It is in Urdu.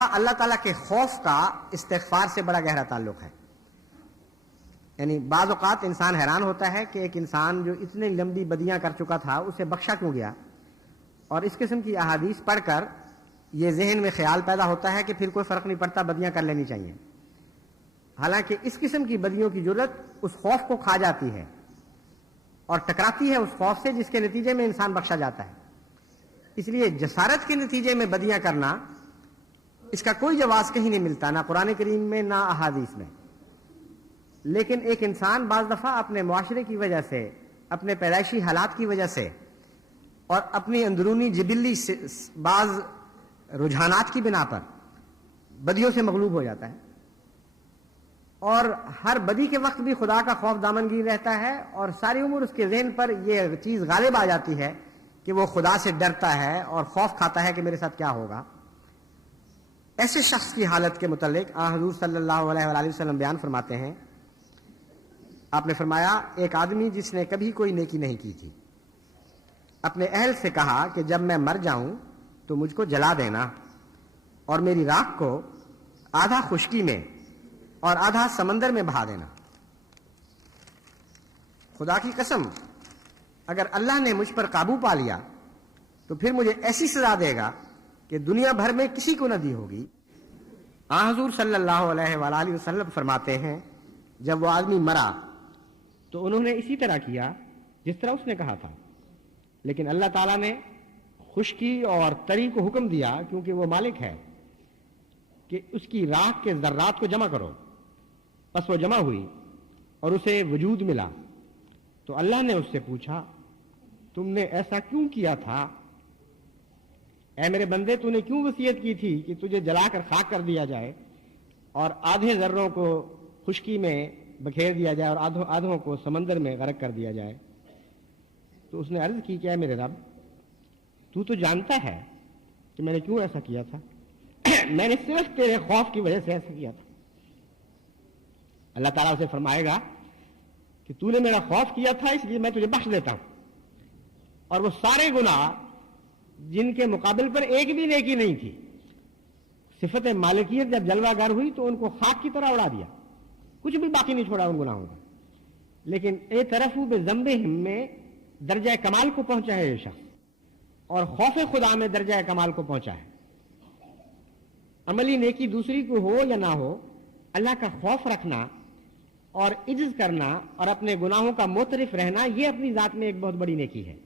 اللہ تعالیٰ کے خوف کا استغفار سے بڑا گہرا تعلق ہے. یعنی بعض اوقات انسان حیران ہوتا ہے کہ ایک انسان جو اتنی لمبی بدیاں کر چکا تھا اسے بخشا کیوں گیا، اور اس قسم کی احادیث پڑھ کر یہ ذہن میں خیال پیدا ہوتا ہے کہ پھر کوئی فرق نہیں پڑتا، بدیاں کر لینی چاہیے. حالانکہ اس قسم کی بدیوں کی جرت اس خوف کو کھا جاتی ہے اور ٹکراتی ہے اس خوف سے جس کے نتیجے میں انسان بخشا جاتا ہے. اس لیے جسارت کے نتیجے میں بدیاں کرنا، اس کا کوئی جواز کہیں نہیں ملتا، نہ قرآن کریم میں نہ احادیث میں. لیکن ایک انسان بعض دفعہ اپنے معاشرے کی وجہ سے، اپنے پیدائشی حالات کی وجہ سے اور اپنی اندرونی جبلی بعض رجحانات کی بنا پر بدیوں سے مغلوب ہو جاتا ہے، اور ہر بدی کے وقت بھی خدا کا خوف دامنگیر رہتا ہے، اور ساری عمر اس کے ذہن پر یہ چیز غالب آ جاتی ہے کہ وہ خدا سے ڈرتا ہے اور خوف کھاتا ہے کہ میرے ساتھ کیا ہوگا. ایسے شخص کی حالت کے متعلق حضور صلی اللہ علیہ وآلہ وسلم بیان فرماتے ہیں. آپ نے فرمایا، ایک آدمی جس نے کبھی کوئی نیکی نہیں کی تھی اپنے اہل سے کہا کہ جب میں مر جاؤں تو مجھ کو جلا دینا اور میری راکھ کو آدھا خشکی میں اور آدھا سمندر میں بہا دینا. خدا کی قسم، اگر اللہ نے مجھ پر قابو پا لیا تو پھر مجھے ایسی سزا دے گا کہ دنیا بھر میں کسی کو نہ دی ہوگی. حضور صلی اللہ علیہ وآلہ وسلم فرماتے ہیں، جب وہ آدمی مرا تو انہوں نے اسی طرح کیا جس طرح اس نے کہا تھا، لیکن اللہ تعالیٰ نے خشکی اور تری کو حکم دیا کیونکہ وہ مالک ہے کہ اس کی راکھ کے ذرات کو جمع کرو. بس وہ جمع ہوئی اور اسے وجود ملا. تو اللہ نے اس سے پوچھا، تم نے ایسا کیوں کیا تھا؟ اے میرے بندے، تو نے کیوں وصیت کی تھی کہ تجھے جلا کر خاک کر دیا جائے اور آدھے ذروں کو خشکی میں بکھیر دیا جائے اور آدھوں کو سمندر میں غرق کر دیا جائے؟ تو اس نے عرض کی کہ اے میرے رب، تو جانتا ہے کہ میں نے کیوں ایسا کیا تھا. میں نے صرف تیرے خوف کی وجہ سے ایسا کیا تھا. اللہ تعالیٰ اسے فرمائے گا کہ تو نے میرا خوف کیا تھا اس لیے میں تجھے بخش دیتا ہوں، اور وہ سارے گناہ جن کے مقابل پر ایک بھی نیکی نہیں تھی، صفت مالکیت جب جلوہ گر ہوئی تو ان کو خاک کی طرح اڑا دیا، کچھ بھی باقی نہیں چھوڑا ان گناہوں کا. لیکن اے طرف بذنبہم میں درجہ کمال کو پہنچا ہے یہ شخص، اور خوف خدا میں درجہ کمال کو پہنچا ہے. عملی نیکی دوسری کو ہو یا نہ ہو، اللہ کا خوف رکھنا اور عجز کرنا اور اپنے گناہوں کا معترف رہنا، یہ اپنی ذات میں ایک بہت بڑی نیکی ہے.